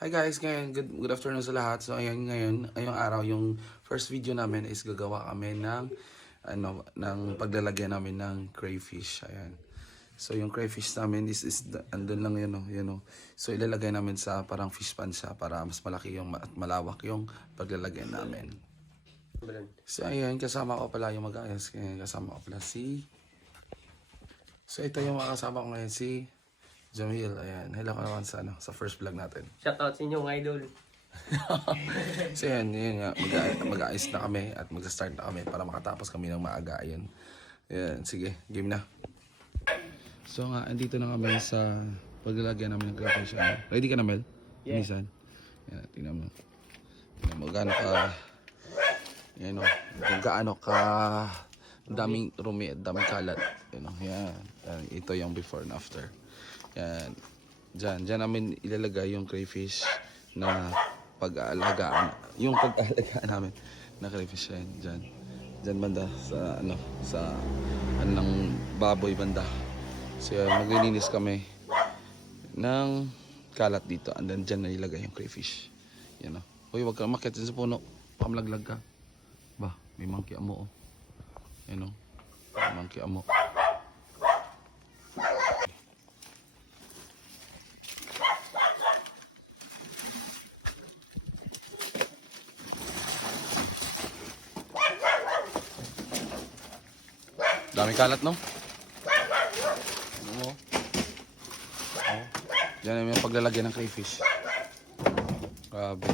Hi guys, ngayon, good afternoon sa lahat. So ayan ngayon, ngayong araw, yung first video namin is gagawa kami ng paglalagyan namin ng crayfish. Ayan. So yung crayfish namin is andun lang yun, yun. So ilalagay namin sa parang fish pan siya para mas malaki yung at malawak yung paglalagyan namin. So ayan, kasama ko pala yung mag-ayos. Kasama ko pala So ito yung mga kasama ko ngayon, si Jamil. Ayan, hello ka naman sa first vlog natin. Shoutout sa inyong idol. So yun nga, mag-aayos na kami at mag-start na kami para makatapos kami ng maaga. Ayan, sige, game na. So nga, andito na kami sa paglalagyan namin ng crayfish. Ready ka na, Mel? Yeah. Minsan. Yan, tingnan mo. Tingnan mo, gaano ka, yan o, kung gaano ka daming rumi at daming kalat. Yan, ito yung before and after. Yan, dyan namin ilalagay yung crayfish na pag-aalagaan. Yung pag-aalagaan namin na crayfish yan, dyan banda sa ng baboy banda. So maglilinis kami ng kalat dito, and then dyan na ilagay yung crayfish. Yan o. Uy, wag ka makiat sa puno, pakamlaglag ka. Ba, may monkey amo o. Yan o, monkey amo. Daming kalat, no? Ano mo? Oh. Diyan yung paglalagyan ng crayfish. Grabe.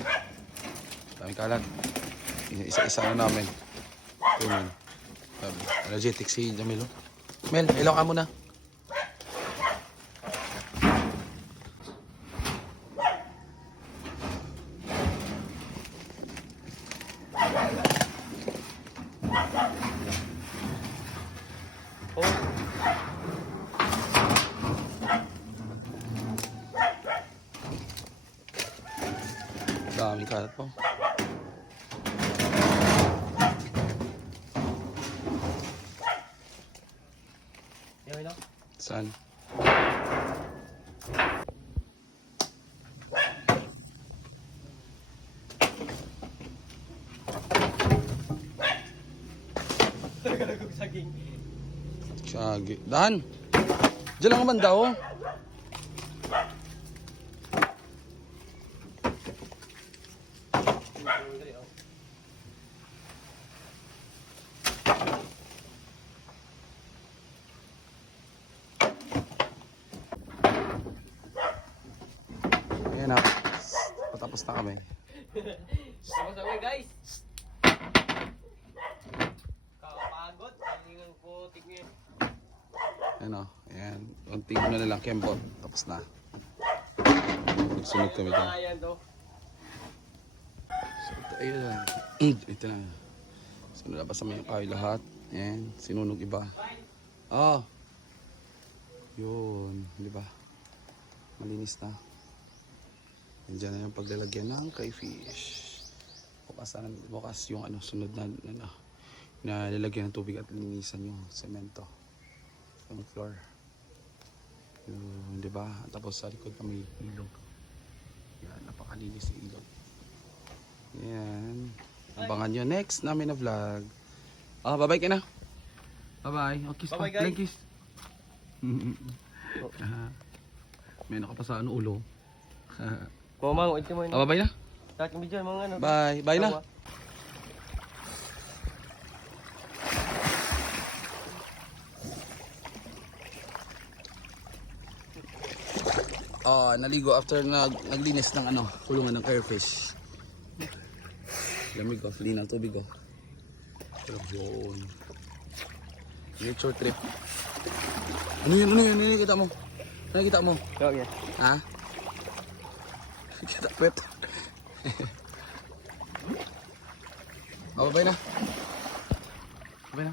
Daming kalat. Isa-isa na namin. Kunin. Grabe. Energetic si Jamilo. Mel, ilaw ka muna. Daming kalat po. Yan lang. Saan? Saging. Siyagi. Dahan! Diyan lang naman daw. Ayan na. Patapos na kami. Sama-sama guys. Kakapagod. Kalingan ko tignan. Ayan o. Ayan. Unting na lang kembot. Tapos na. Magsunod kami doon. Ayan to. So, ayun na. Ito na. So, nalabas naman yung kahoy lahat. Ayan. Sinunog iba. Oh. Yun. Di ba? Malinis na. Diyan na yung paglalagyan ng crayfish. Bukas yung sunod na lalagyan ng tubig at linisan yung semento. Yung floor. Yun, di ba? Tapos sa likod kami ilog. Yan, napakalinis yung ilog. Yan. Abangan nyo next namin na vlog. Bye-bye ka na. Bye-bye. Kiss Bye-bye, pa. guys. Kiss. May naka pa sa ulo. Mamang, ito mo yun. Bye-bye na. Lahat yung video, mga ano. Bye. Bye na. Naligo after naglinis ng kulungan ng crayfish. Lamig linaw tubig Yun. Nature trip. Ano yun? Nakikita mo? Nakikita mo? Okay. Ha? Kita pet. Bye na. Bye na.